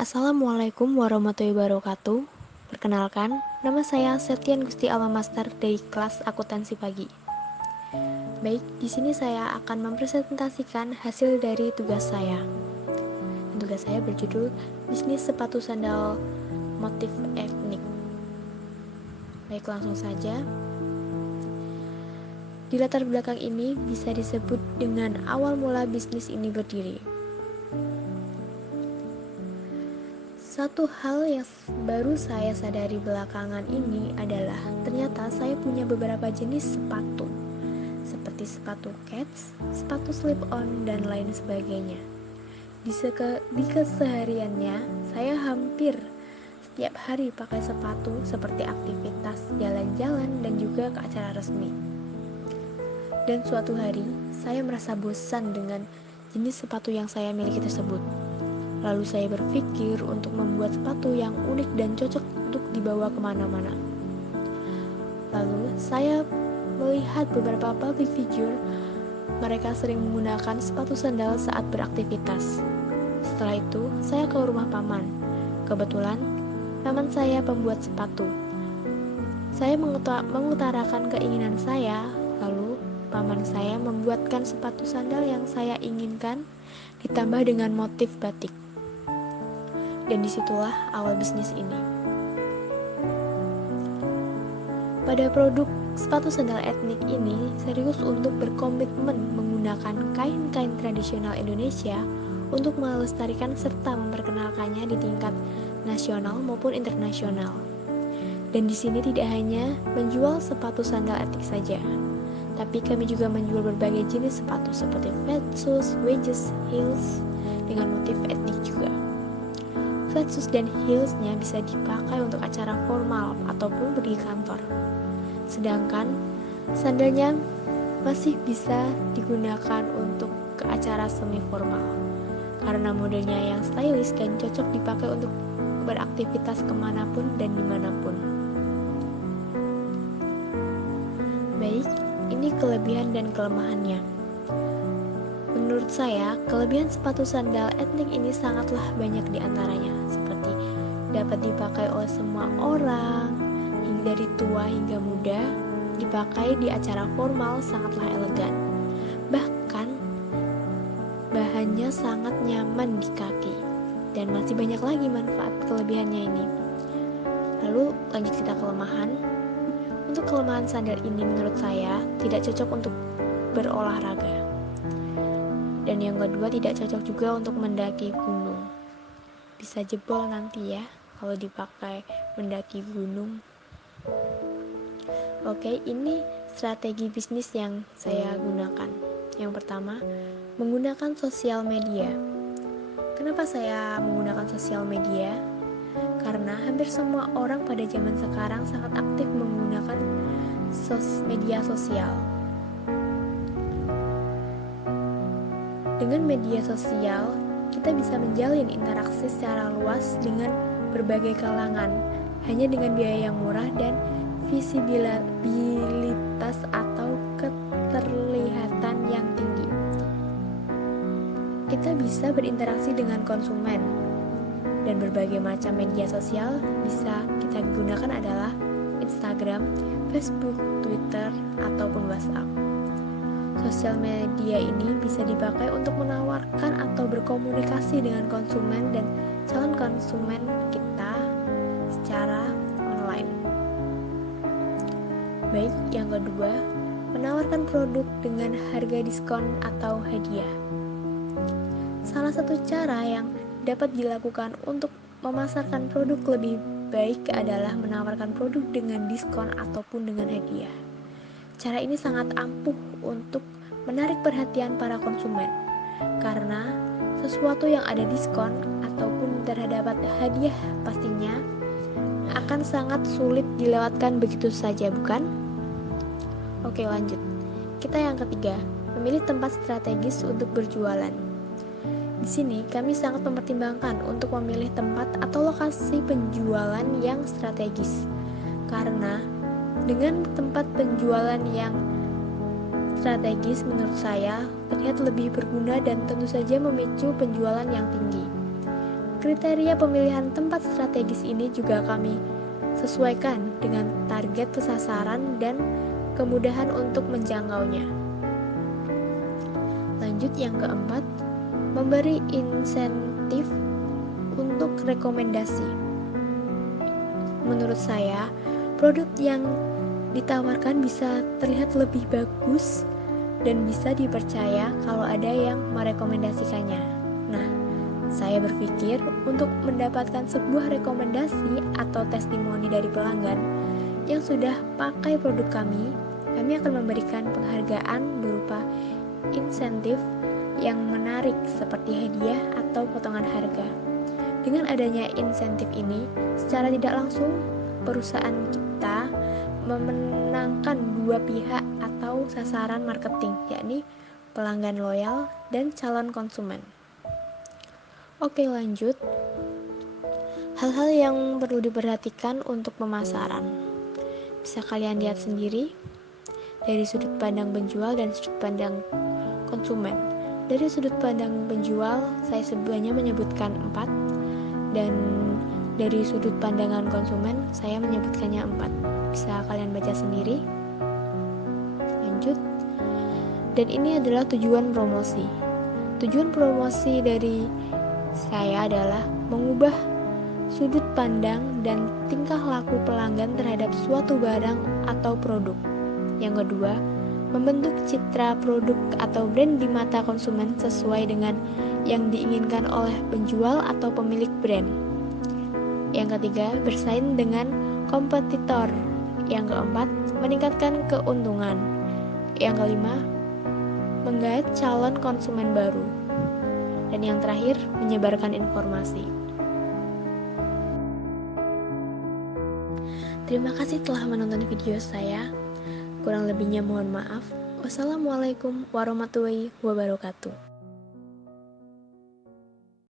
Assalamualaikum warahmatullahi wabarakatuh. Perkenalkan, nama saya Septian Gusti Almamaster dari kelas akuntansi pagi. Baik, di sini saya akan mempresentasikan hasil dari tugas saya. Tugas saya berjudul Bisnis Sepatu Sandal Motif Etnik. Baik, langsung saja. Di latar belakang ini bisa disebut dengan awal mula bisnis ini berdiri. Satu hal yang baru saya sadari belakangan ini adalah ternyata saya punya beberapa jenis sepatu, seperti sepatu kets, sepatu slip-on, dan lain sebagainya. Di kesehariannya, saya hampir setiap hari pakai sepatu seperti aktivitas jalan-jalan dan juga ke acara resmi. Dan suatu hari, saya merasa bosan dengan jenis sepatu yang saya miliki tersebut. Lalu saya berpikir untuk membuat sepatu yang unik dan cocok untuk dibawa kemana-mana. Lalu saya melihat beberapa public figure, mereka sering menggunakan sepatu sandal saat beraktivitas. Setelah itu, saya ke rumah paman. Kebetulan, paman saya pembuat sepatu. Saya mengutarakan keinginan saya, lalu paman saya membuatkan sepatu sandal yang saya inginkan, ditambah dengan motif batik. Dan disitulah awal bisnis ini. Pada produk sepatu sandal etnik ini serius untuk berkomitmen menggunakan kain-kain tradisional Indonesia untuk melestarikan serta memperkenalkannya di tingkat nasional maupun internasional. Dan di sini tidak hanya menjual sepatu sandal etnik saja, tapi kami juga menjual berbagai jenis sepatu seperti flat shoes, wedges, heels dengan motif etnik juga. Flat shoes dan heelsnya bisa dipakai untuk acara formal ataupun pergi kantor. Sedangkan sandalnya masih bisa digunakan untuk ke acara semi formal karena modelnya yang stylish dan cocok dipakai untuk beraktivitas kemanapun dan dimanapun. Baik, ini kelebihan dan kelemahannya. Menurut saya, kelebihan sepatu sandal etnik ini sangatlah banyak diantaranya, seperti dapat dipakai oleh semua orang, dari tua hingga muda, dipakai di acara formal sangatlah elegan. Bahkan, bahannya sangat nyaman di kaki, dan masih banyak lagi manfaat kelebihannya ini. Lalu lanjut kita kelemahan. Untuk kelemahan sandal ini menurut saya tidak cocok untuk berolahraga. Dan yang kedua tidak cocok juga untuk mendaki gunung. Bisa jebol nanti ya kalau dipakai mendaki gunung. Oke, ini strategi bisnis yang saya gunakan. Yang pertama, menggunakan sosial media. Kenapa saya menggunakan sosial media? Karena hampir semua orang pada zaman sekarang sangat aktif menggunakan media sosial. Dengan media sosial, kita bisa menjalin interaksi secara luas dengan berbagai kalangan, hanya dengan biaya yang murah dan visibilitas atau keterlihatan yang tinggi. Kita bisa berinteraksi dengan konsumen, dan berbagai macam media sosial bisa kita gunakan adalah Instagram, Facebook, Twitter, ataupun WhatsApp. Sosial media ini bisa dipakai untuk menawarkan atau berkomunikasi dengan konsumen dan calon konsumen kita secara online. Baik, yang kedua, menawarkan produk dengan harga diskon atau hadiah. Salah satu cara yang dapat dilakukan untuk memasarkan produk lebih baik adalah menawarkan produk dengan diskon ataupun dengan hadiah. Cara ini sangat ampuh untuk menarik perhatian para konsumen, karena sesuatu yang ada diskon ataupun terdapat hadiah pastinya akan sangat sulit dilewatkan begitu saja, bukan? Oke, lanjut. Kita yang ketiga, memilih tempat strategis untuk berjualan. Di sini kami sangat mempertimbangkan untuk memilih tempat atau lokasi penjualan yang strategis, karena dengan tempat penjualan yang strategis menurut saya terlihat lebih berguna dan tentu saja memicu penjualan yang tinggi. Kriteria pemilihan tempat strategis ini juga kami sesuaikan dengan target pesasaran dan kemudahan untuk menjangkaunya. Lanjut yang keempat, memberi insentif untuk rekomendasi. Menurut saya, produk yang ditawarkan bisa terlihat lebih bagus dan bisa dipercaya kalau ada yang merekomendasikannya. Nah, saya berpikir untuk mendapatkan sebuah rekomendasi atau testimoni dari pelanggan yang sudah pakai produk kami akan memberikan penghargaan berupa insentif yang menarik seperti hadiah atau potongan harga. Dengan adanya insentif ini, secara tidak langsung perusahaan kita memenangkan dua pihak atau sasaran marketing, yakni pelanggan loyal dan calon konsumen. Oke, lanjut. Hal-hal yang perlu diperhatikan untuk pemasaran. Bisa kalian lihat sendiri dari sudut pandang penjual dan sudut pandang konsumen. Dari sudut pandang penjual, saya sebenarnya menyebutkan 4, dan dari sudut pandangan konsumen, saya menyebutkannya 4. Bisa kalian baca sendiri. Lanjut. Dan ini adalah tujuan promosi. Tujuan promosi dari saya adalah mengubah sudut pandang dan tingkah laku pelanggan terhadap suatu barang atau produk. Yang kedua, membentuk citra produk atau brand di mata konsumen sesuai dengan yang diinginkan oleh penjual atau pemilik brand. Yang ketiga, bersaing dengan kompetitor. Yang keempat, meningkatkan keuntungan. Yang kelima, menggait calon konsumen baru. Dan yang terakhir, menyebarkan informasi. Terima kasih telah menonton video saya. Kurang lebihnya mohon maaf. Wassalamualaikum warahmatullahi wabarakatuh.